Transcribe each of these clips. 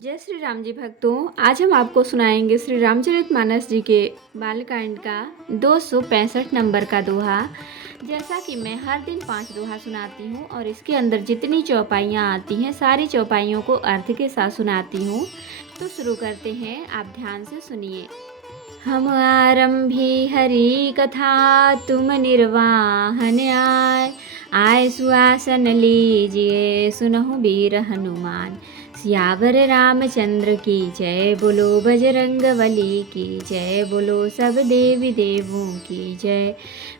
जय श्री राम जी भक्तों। आज हम आपको सुनाएंगे श्री रामचरितमानस जी के बालकांड का 265 नंबर का दोहा। जैसा कि मैं हर दिन 5 दोहा सुनाती हूँ और इसके अंदर जितनी चौपाइयाँ आती हैं सारी चौपाइयों को अर्थ के साथ सुनाती हूँ। तो शुरू करते हैं, आप ध्यान से सुनिए। हम आरंभी हरि कथा तुम निर्वाहन आय सुआसन लीजिए सुनहु वीर हनुमान। सियावर रामचंद्र की जय, बोलो बजरंग बली की जय, बोलो सब देवी देवों की जय।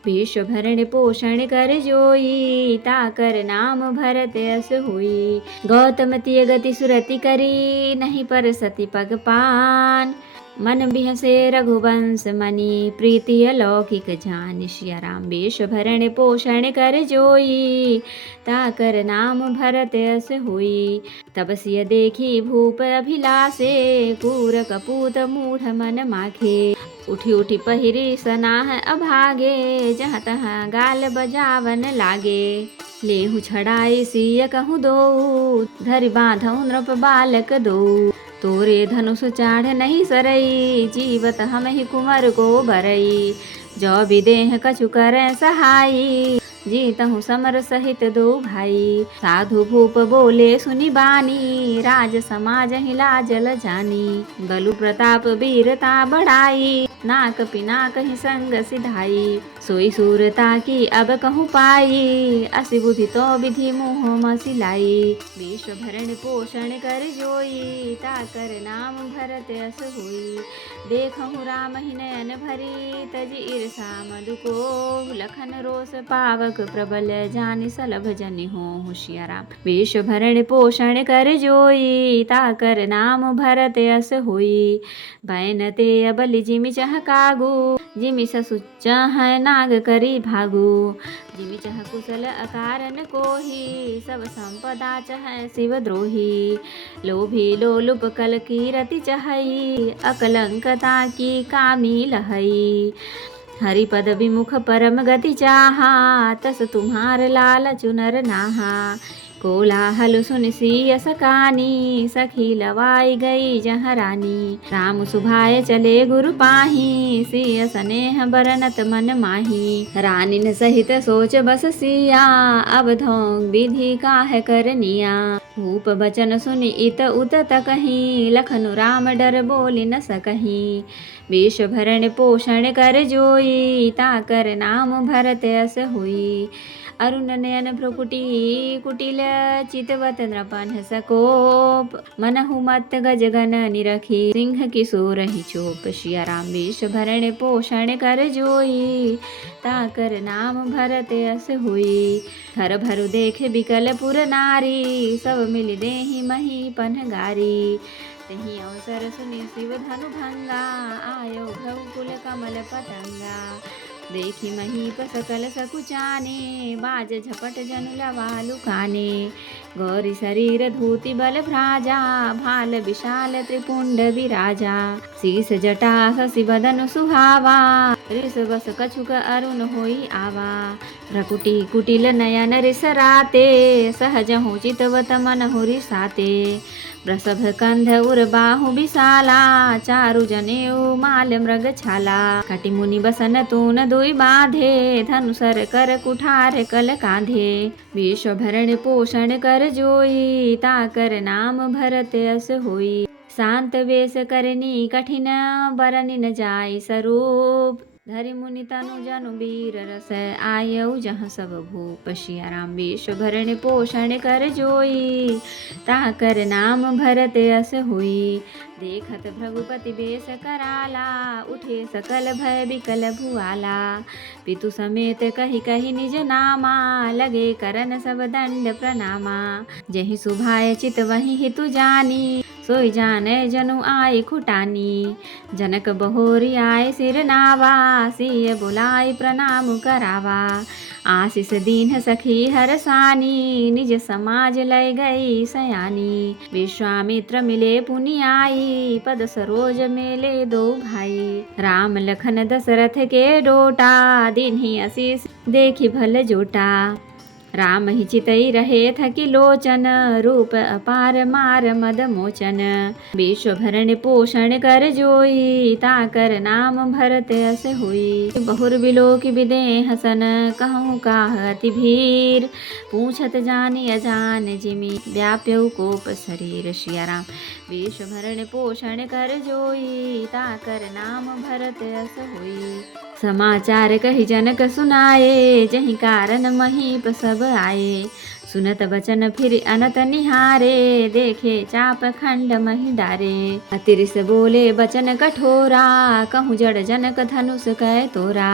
विश्व भरण पोषण कर जोई, ताकर नाम भरत यस हुई। गौतम तिय गति सुरति करी, नहीं पर सती पग पान। मन बिहसे रघुवंश मणि, प्रीति अलौकिक जान। सिया राम वेश भरण पोषण कर जोई, ताकर नाम भरत यस हुई। तब सिय देखी भूप अभिलाषे, कूर कपूत मूढ़ मन माखे। उठी उठी पहिरी सनाह अभागे, जहाँ तहाँ गाल बजावन लागे। लेहु छड़ाई सिय कहूँ दो, धरि बाँधऊ नृप बालक दो। तोरे धनुष चाढ़ नहीं सरई, जीवत हम ही कुंवर को भरई। जो विदेह कछु करैं सहाई, जीतहु समर सहित दो भाई। साधु भूप बोले सुनि बानी, राज समाज ही लाजल जानी। बलु प्रताप वीरता बढ़ाई, नाक पिनाक ही संग सिधाई। सोई सूरता की अब कहूँ पाई, असी बुद्धि तो विधि मुँह मसिलाई। विश्व भरण पोषण कर जोई, ताकर नाम भरत यस हुई। देखहु राम ही नयन भरी, तजी ईर्षा मधु को। लखन रोष पावक प्रबल, जानि सलभ जनि हों होशियाराम। विश्व भरण पोषण कर जोई, ताकर नाम भरत यस हुई। बैन ते अबलि जिमि चह कागू, जिमि ससु चह नाग करी भागू। जिमि चह कुशल अकारन कोही, सब संपदा चह शिव द्रोही। लोभी लोलुप कल कीरति चहई, अकलंकता की कामी लहई। हरिपद विमुख परम गति चाहा, तस तुम्हार लाल चुनर नाहा। कोलाहल सुन सिय सकानी, सखी लवाई गई जहाँ रानी। राम सुभाय चले गुरु पाही, सिय स्नेह बरनत मन माही। रानिन सहित सोच बस सिया, अवधों विधि काहे करनिया। भूप बचन सुनि इत उत तकहीं, लखनु राम डर बोलि न सकहीं। विश्व भरण पोषण कर जोई, ताकर नाम भरत यस हुई। अरुण नयन भ्रुकुटी कुटिल, चितवत नृपन सकोप। मनहु मत गजगन निरखी, सिंह किशोर ही चोप। सिया राम विश्व भरण पोषण कर जोई, ताकर नाम भरत यस हुई। हर भरु देख बिकल पुर नारी, सब मिल देहि मही पनगारी। तही अवसर सुनि शिव धनु भंगा, आयो भ्रव कुल कमल पतंगा। देखी महीप सकल सकुचाने, बाज झपट जनु लवालु काने। गौरी शरीर धूति बल भ्राजा, भाल विशाल त्रिपुंड विराजा। शीस जटा शशि बदन सुहावा, रिस बस कछुक अरुण होई आवा। भ्रकुटी कुटिल नयन रिस राते, सहज हो चितवत मन हो रिसाते। वृषभ कंध उर बाहु विशाला, चारु जनेऊ माल मृग छाला। कटि मुनि बसन तून दुई बांधे, धनुसर कर कुठार कल कांधे। विश्व भरण पोषण कर जोई, ताकर नाम भरत यस हुई। शांत वेश करनी कठिन, बरनि न जाय स्वरूप। धरि मुनि तनु जनु वीर रस, आयऊ जहाँ सब भूप। सिया राम विश्व भरण पोषण कर जोई, ताकर नाम भरत यस हुई। देखत भृगुपति बेश कराला, उठे सकल भय बिकल भुआला। पितु समेत कही कही निज नामा, लगे करन सब दंड प्रणामा। जहि सुभाय चित वही हितु जानी, सोई जाने जनु आय खुटानी। जनक बहोरी आय सिर नावा, सिय बुलाय प्रणाम करावा। आशीष दीन सखी हरसानी, निज समाज लय गई सयानी। विश्वामित्र मिले पुनि आई, पद सरोज मेले दो भाई। राम लखन दशरथ के डोटा, दीन्ही आशीष देखी भल जोटा। राम ही चितई रहे थकी लोचन, रूप अपार मार मद मोचन। विश्व भरण पोषण कर जोई, ताकर नाम भरत अस हुई। बहुर बिलोक बिदे हसन, कहूँ काह अति भीर। पूछत जानि अजान जिमि, व्याप्यउ कोप शरीर। सिया राम। विश्व भरण पोषण कर जोई, ताकर नाम भरत अस हुई। समाचार कहि जनक सुनाए, जहि कारण महीप सब आए। सुनत बचन फिर अनत निहारे, देखे चाप खंड मही डारे। अतिरिस बोले बचन कठोरा, कहूँ जड़ जनक धनुष कै तोरा।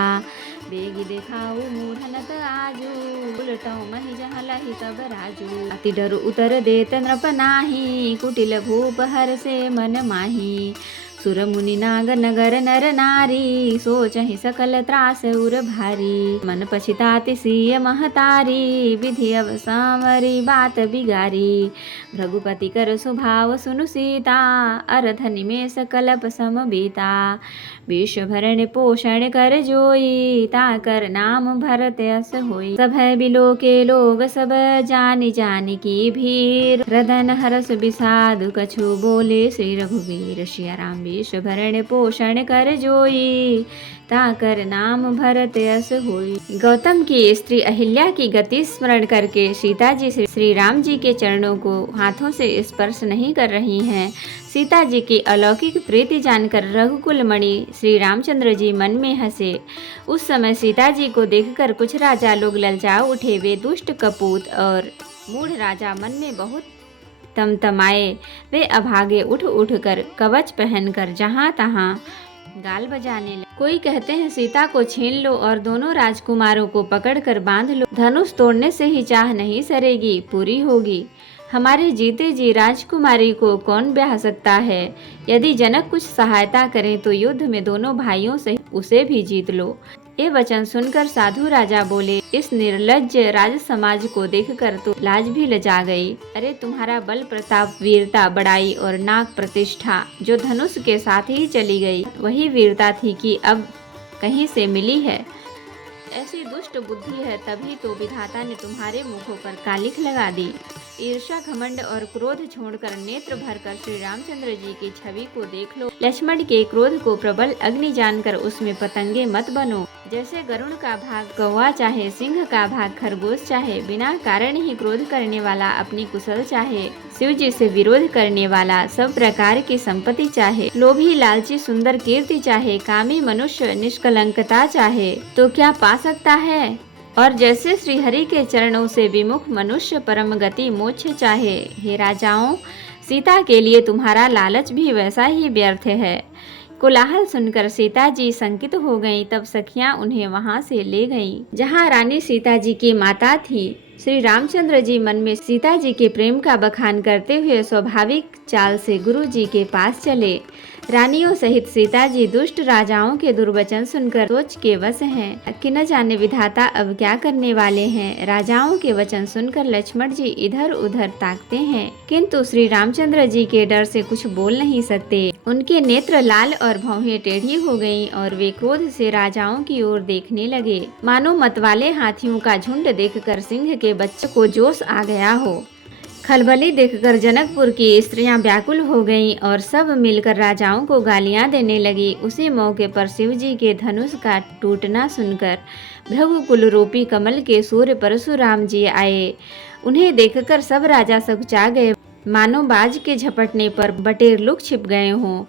बेगी देखाऊ मूढ़नत आजू, उलटऊ मही जहाँ लही तब राजू। अति डर उतर देत नृप नाही, कुटिल भूप हर से मन माही। सुर मुनि नाग नगर नर नारी, सोचहि सकल त्रास उर भारी। मन पछिताति सिय महतारी, विधि अब सांवरी बात बिगारी। भृगुपति कर स्वभाव सुनु सीता, अरथ निमेष कलप सम बीता। विश्व भरण पोषण कर जोई, ताकर नाम भरत अस होई। सभय बिलो के लोग सब जानि जानि की भीर, रदन हरस विषाद कछु बोले श्री रघुवीर। सिया राम। विश्व भरण पोषण कर जोई, ताकर नाम भरत अस होई। गौतम की स्त्री अहिल्या की गति स्मरण करके सीता जी श्री राम जी के चरणों को हाथों से स्पर्श नहीं कर रही हैं। सीता जी की अलौकिक प्रीति जानकर रघुकुल मणि श्री रामचंद्र जी मन में हंसे। उस समय सीता जी को देखकर कुछ राजा लोग ललचा उठे। वे दुष्ट कपूत और मूढ़ राजा मन में बहुत तमतमाए। वे अभागे उठ उठ कर कवच पहनकर जहाँ तहाँ गाल बजाने लगे। कोई कहते हैं सीता को छीन लो और दोनों राजकुमारों को पकड़कर बांध लो, धनुष तोड़ने से ही चाह नहीं सरेगी, पूरी होगी। हमारे जीते जी राजकुमारी को कौन ब्याह सकता है। यदि जनक कुछ सहायता करें तो युद्ध में दोनों भाइयों से उसे भी जीत लो। ये वचन सुनकर साधु राजा बोले, इस निर्लज्ज राज समाज को देखकर तो लाज भी लजा गई। अरे तुम्हारा बल प्रताप वीरता बड़ाई और नाक प्रतिष्ठा जो धनुष के साथ ही चली गई, वही वीरता थी कि अब कहीं से मिली है। ऐसी दुष्ट बुद्धि है, तभी तो विधाता ने तुम्हारे मुखों पर कालिख लगा दी। ईर्ष्या घमंड और क्रोध छोड़कर नेत्र भरकर श्री रामचंद्र जी की छवि को देख लो। लक्ष्मण के क्रोध को प्रबल अग्नि जानकर उसमें पतंगे मत बनो। जैसे गरुड़ का भाग कौवा चाहे, सिंह का भाग खरगोश चाहे, बिना कारण ही क्रोध करने वाला अपनी कुशल चाहे, शिव जी से विरोध करने वाला सब प्रकार की संपत्ति चाहे, लोभी लालची सुंदर कीर्ति चाहे, कामी मनुष्य निष्कलंकता चाहे, तो क्या पा सकता है। और जैसे श्री हरि के चरणों से विमुख मनुष्य परम गति मोक्ष चाहे। हे राजाओं, सीता के लिए तुम्हारा लालच भी वैसा ही व्यर्थ है। कोलाहल सुनकर सीता जी संकित हो गईं। तब सखियां उन्हें वहां से ले गईं, जहां रानी सीता जी की माता थी। श्री रामचंद्र जी मन में सीता जी के प्रेम का बखान करते हुए स्वाभाविक चाल से गुरु जी के पास चले। रानियों सहित सीता जी दुष्ट राजाओं के दुर्वचन सुनकर सोच के वश हैं कि न जाने विधाता अब क्या करने वाले हैं। राजाओं के वचन सुनकर लक्ष्मण जी इधर उधर ताकते हैं, किंतु श्री रामचंद्र जी के डर से कुछ बोल नहीं सकते। उनके नेत्र लाल और भौहें टेढ़ी हो गईं और वे क्रोध से राजाओं की ओर देखने लगे, मानो मतवाले हाथियों का झुंड देखकर सिंह के बच्चे को जोश आ गया हो। खलबली देखकर जनकपुर की स्त्रियां व्याकुल हो गईं और सब मिलकर राजाओं को गालियां देने लगी। उसी मौके पर शिवजी के धनुष का टूटना सुनकर भृगुकुल रूपी कमल के सूर्य परशुराम जी आए। उन्हें देखकर सब राजा सकुचा गए, मानो बाज के झपटने पर बटेर लुक छिप गए हों।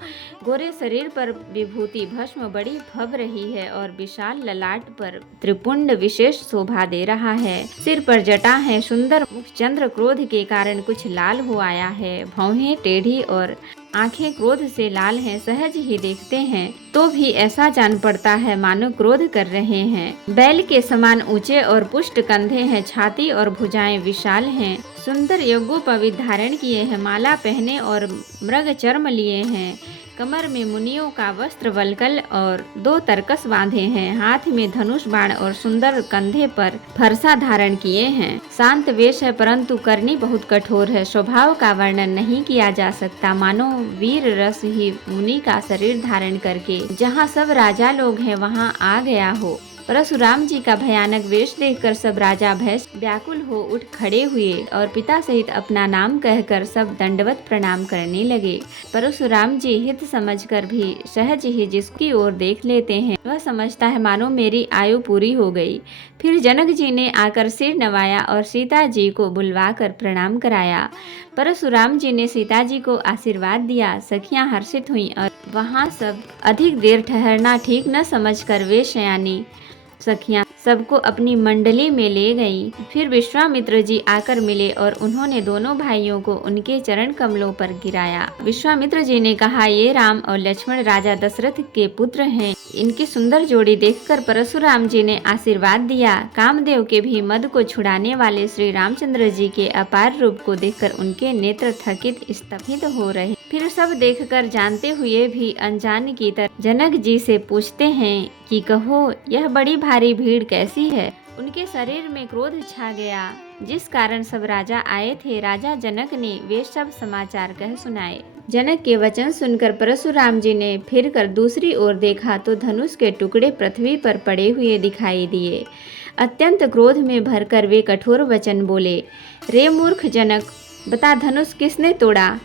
गोरे शरीर पर विभूति भस्म बड़ी भव रही है और विशाल ललाट पर त्रिपुंड विशेष शोभा दे रहा है। सिर पर जटा है, सुंदर मुख चंद्र क्रोध के कारण कुछ लाल हो आया है। भौहें टेढ़ी और आंखें क्रोध से लाल हैं। सहज ही देखते हैं तो भी ऐसा जान पड़ता है मानो क्रोध कर रहे हैं। बैल के समान ऊंचे और पुष्ट कंधे हैं, छाती और भुजाएं विशाल हैं। सुंदर यज्ञोपवीत धारण किए हैं, माला पहने और मृग चर्म लिए हैं। कमर में मुनियों का वस्त्र वल्कल और 2 तरकस बांधे हैं। हाथ में धनुष बाण और सुंदर कंधे पर फरसा धारण किए हैं। शांत वेश है परंतु करनी बहुत कठोर है। स्वभाव का वर्णन नहीं किया जा सकता, मानो वीर रस ही मुनि का शरीर धारण करके जहाँ सब राजा लोग हैं वहाँ आ गया हो। परशुराम जी का भयानक वेश देखकर सब राजा भय व्याकुल हो उठ खड़े हुए और पिता सहित अपना नाम कहकर सब दंडवत प्रणाम करने लगे। परशुराम जी हित समझकर भी सहज ही जिसकी ओर देख लेते हैं वह समझता है मानो मेरी आयु पूरी हो गई। फिर जनक जी ने आकर सिर नवाया और सीता जी को बुलवाकर प्रणाम कराया। परशुराम जी ने सीता जी को आशीर्वाद दिया। सखियां हर्षित हुईं और वहां सब अधिक देर ठहरना ठीक न समझकर वे शयानी सखियां सबको अपनी मंडली में ले गईं। फिर विश्वामित्र जी आकर मिले और उन्होंने दोनों भाइयों को उनके चरण कमलों पर गिराया। विश्वामित्र जी ने कहा, ये राम और लक्ष्मण राजा दशरथ के पुत्र हैं। इनकी सुंदर जोड़ी देखकर परशुराम जी ने आशीर्वाद दिया। कामदेव के भी मद को छुड़ाने वाले श्री रामचंद्र जी के अपार रूप को देखकर उनके नेत्र थकित स्तब्ध हो रहे। फिर सब देखकर जानते हुए भी अनजान की तरह जनक जी से पूछते हैं कि कहो यह बड़ी भारी भीड़ कैसी है। उनके शरीर में क्रोध छा गया जिस कारण सब राजा आए थे। राजा जनक ने वे सब समाचार कह सुनाए। जनक के वचन सुनकर परशुराम जी ने फिर कर दूसरी ओर देखा तो धनुष के टुकड़े पृथ्वी पर पड़े हुए दिखाई दिए। अत्यंत क्रोध में भरकर वे कठोर वचन बोले, रे मूर्ख जनक, बता धनुष किसने तोड़ा,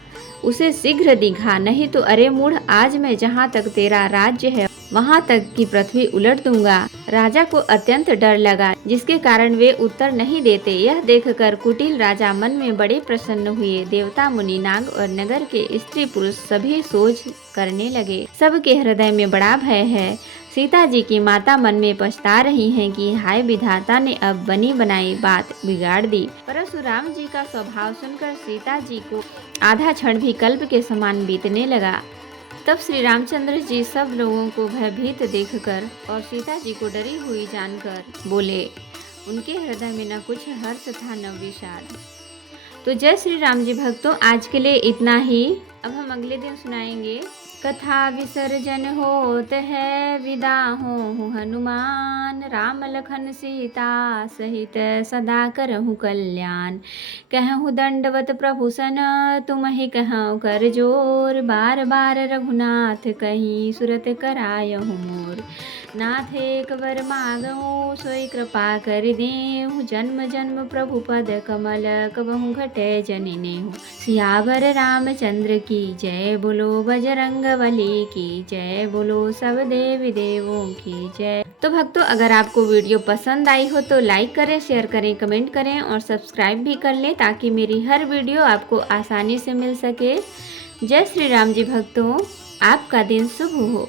उसे शीघ्र दिखा, नहीं तो अरे मूढ़, आज मैं जहाँ तक तेरा राज्य है वहाँ तक की पृथ्वी उलट दूंगा। राजा को अत्यंत डर लगा जिसके कारण वे उत्तर नहीं देते। यह देखकर कुटिल राजा मन में बड़े प्रसन्न हुए। देवता मुनि नाग और नगर के स्त्री पुरुष सभी सोच करने लगे। सबके हृदय में बड़ा भय है। सीता जी की माता मन में पछता रही हैं कि हाय विधाता ने अब बनी बनाई बात बिगाड़ दी। परशुराम जी का स्वभाव सुनकर सीता जी को आधा क्षण भी कल्प के समान बीतने लगा। तब श्री रामचंद्र जी सब लोगों को भयभीत देखकर और सीता जी को डरी हुई जानकर बोले। उनके हृदय में न कुछ हर्ष था न विषाद। तो जय श्री राम जी भक्तों, आज के लिए इतना ही। अब हम अगले दिन सुनाएंगे। कथा विसर्जन होत है, विदा हो हनुमान, राम लखन सीता सहित सदा करहु कल्याण। कहूँ दंडवत प्रभु सन, तुम ही कहूँ कर जोर, बार बार रघुनाथ कहीं सुरत करायहु मोर। नाथ एक वर मांगहु, सोई कृपा कर देहु, जन्म जन्म प्रभु पद कमल, कबहु घटे जनि नेहु। सियावर रामचंद्र की जय, बोलो बजरंग बली की जय, बोलो सब देवी देवों की जय। तो भक्तों, अगर आपको वीडियो पसंद आई हो तो लाइक करें, शेयर करें, कमेंट करें और सब्सक्राइब भी कर लें ताकि मेरी हर वीडियो आपको आसानी से मिल सके। जय श्री राम जी भक्तों, आपका दिन शुभ हो।